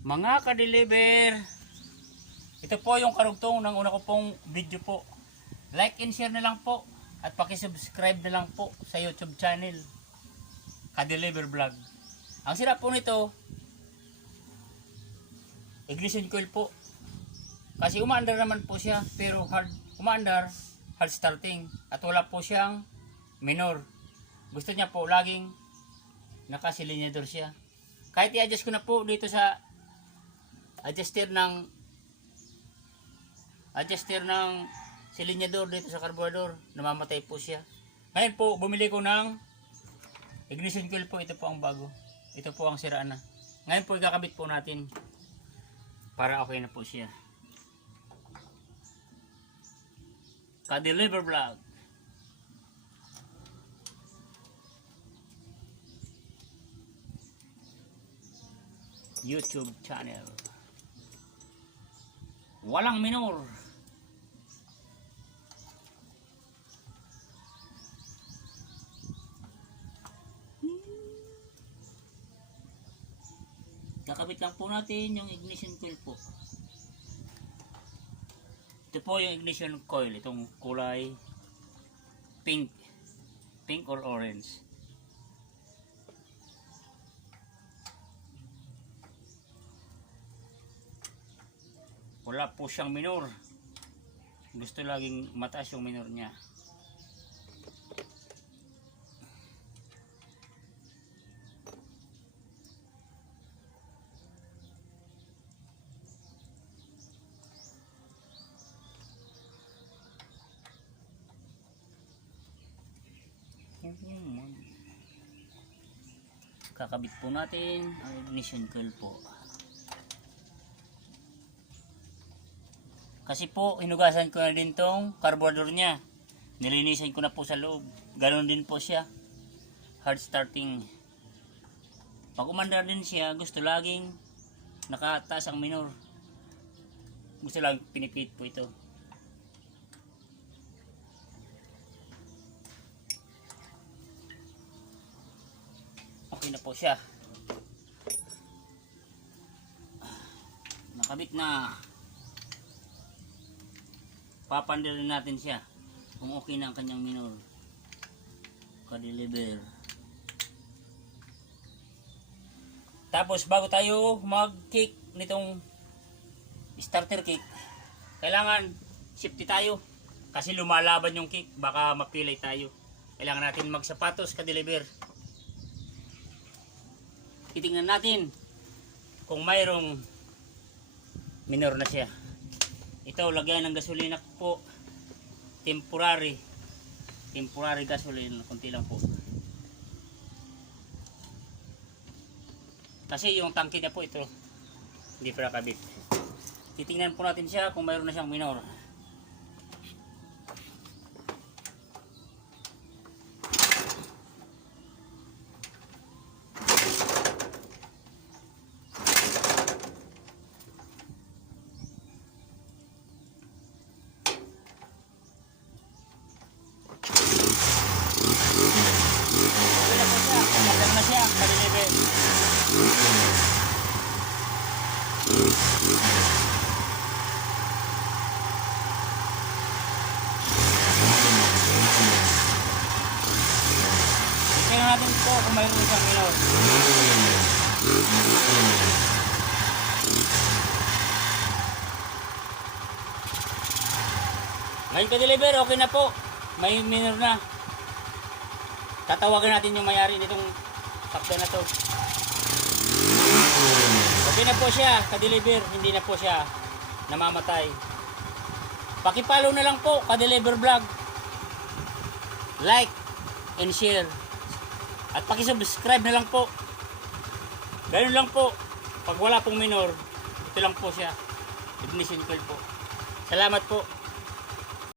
Mga ka-deliver, ito po yung karugtong ng una ko pong video po. Like and share na lang po at pakisubscribe na lang po sa YouTube channel ka-deliver vlog. Ang sira po nito, ignition coil po. Kasi umaandar naman po siya pero hard umaandar, hard starting at wala po siyang minor. Gusto niya po laging nakasilinyador siya. Kahit i-adjust ko na po dito sa adjuster ng adjuster ng silinyador dito sa carburetor, namamatay po siya. Ngayon po, bumili ko ng ignition coil po. Ito po ang bago. Ito po ang siraan na. Ngayon po, ikakabit po natin para okay na po siya. Ka-deliver vlog. YouTube channel. Walang minor. Kakabit lang po natin yung ignition coil po. Ito po yung ignition coil, itong kulay pink. Pink or orange. Wala po siyang minor. Gusto laging mataas yung minor niya. Kakabit po natin ang ignition coil po. Kasi po, hinugasan ko na din tong carburetor niya. Nilinisan ko na po sa loob. Ganon din po siya. Hard starting. Pag umandar din siya, gusto laging nakataas ang minor. Gusto lang pinipit po ito. Okay na po siya. Nakabit na papandirin natin siya kung okay na ang kanyang minor. Ka-deliver. Tapos bago tayo mag-kick nitong starter kick kailangan safety tayo kasi lumalaban yung kick. Baka mapilay tayo. Kailangan natin magsapatos ka-deliver. Titingnan natin kung mayroong minor na siya ito, lagyan ng gasolina po. Temporary. Temporary gasoline. Kunti lang po. Kasi yung tangke na po ito, hindi pa nakabit. Titingnan po natin siya kung mayroon na siyang minor. Okay na po siya. Maganda na siya. Kadeliver. Tingnan natin po kung mayroon siyang minor. Ngayon ka-deliver, okay na po. May minor na. Tatawagan natin yung mayari nitong sakto na to. Okay na po siya, ka-deliver. Hindi na po siya namamatay. Pakipalo na lang po, ka-deliver vlog. Like and share. At pakisubscribe na lang po. Ganun lang po. Pag wala pong minor, ito lang po siya. Ignition coil po. Salamat po.